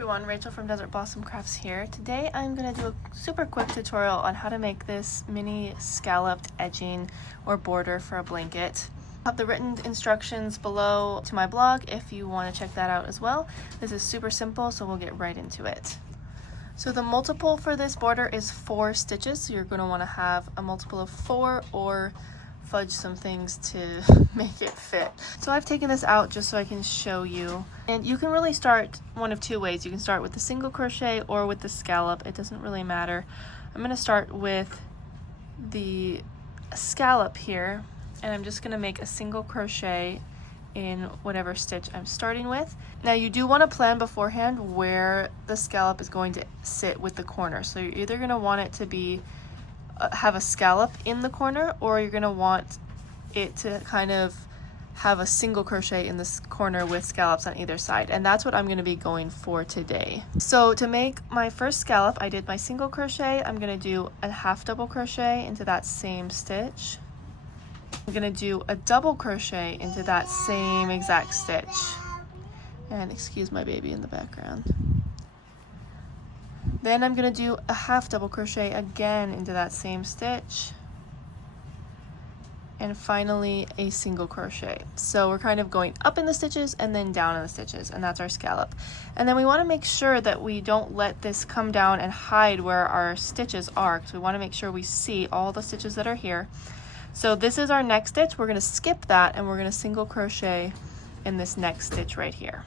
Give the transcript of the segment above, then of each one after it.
everyone, Rachel from Desert Blossom Crafts here. Today I'm going to do a super quick tutorial on how to make this mini scalloped edging or border for a blanket. I'll have the written instructions below to my blog if you want to check that out as well. This is super simple, so we'll get right into it. So the multiple for this border is 4 stitches, so you're going to want to have a multiple of 4 or fudge some things to make it fit. So I've taken this out just so I can show you, and you can really start one of 2 ways. You can start with the single crochet or with the scallop. It doesn't really matter. I'm going to start with the scallop here, and I'm just going to make a single crochet in whatever stitch I'm starting with. Now you do want to plan beforehand where the scallop is going to sit with the corner. So you're either going to want it to be have a scallop in the corner, or you're going to want it to kind of have a single crochet in this corner with scallops on either side, and that's what I'm going to be going for today. So to make my first scallop, I did my single crochet. I'm going to do a half double crochet into that same stitch. I'm going to do a double crochet into that same exact stitch, and excuse my baby in the background. Then I'm going to do a half double crochet again into that same stitch, and finally a single crochet. So we're kind of going up in the stitches and then down in the stitches, and that's our scallop. And then we want to make sure that we don't let this come down and hide where our stitches are, because we want to make sure we see all the stitches that are here. So this is our next stitch. We're going to skip that and we're going to single crochet in this next stitch right here.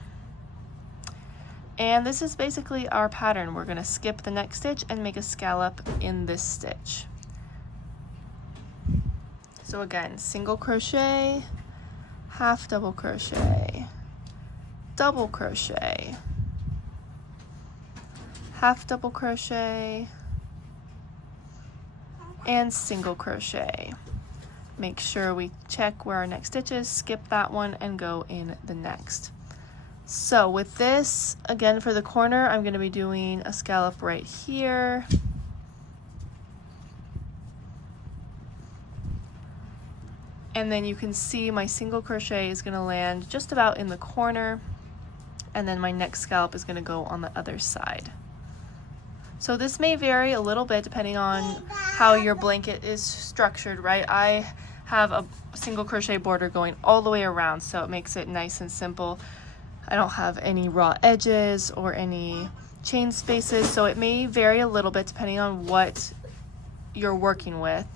And this is basically our pattern. We're going to skip the next stitch and make a scallop in this stitch. So again, single crochet, half double crochet, double crochet, half double crochet, and single crochet. Make sure we check where our next stitch is, skip that one, and go in the next. So with this, again for the corner, I'm going to be doing a scallop right here. And then you can see my single crochet is going to land just about in the corner, and then my next scallop is going to go on the other side. So this may vary a little bit depending on how your blanket is structured, right? I have a single crochet border going all the way around, so it makes it nice and simple. I don't have any raw edges or any chain spaces, so it may vary a little bit depending on what you're working with.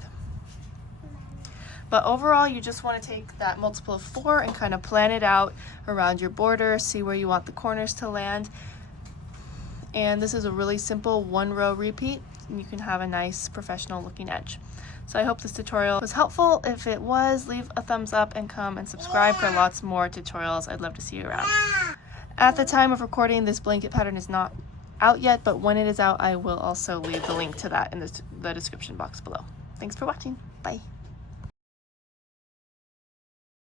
But overall, you just want to take that multiple of 4 and kind of plan it out around your border, see where you want the corners to land. And this is a really simple 1-row repeat, and you can have a nice professional looking edge. So I hope this tutorial was helpful. If it was, leave a thumbs up and come and subscribe for lots more tutorials. I'd love to see you around. At the time of recording, this blanket pattern is not out yet, but when it is out, I will also leave the link to that in the description box below. Thanks for watching. Bye.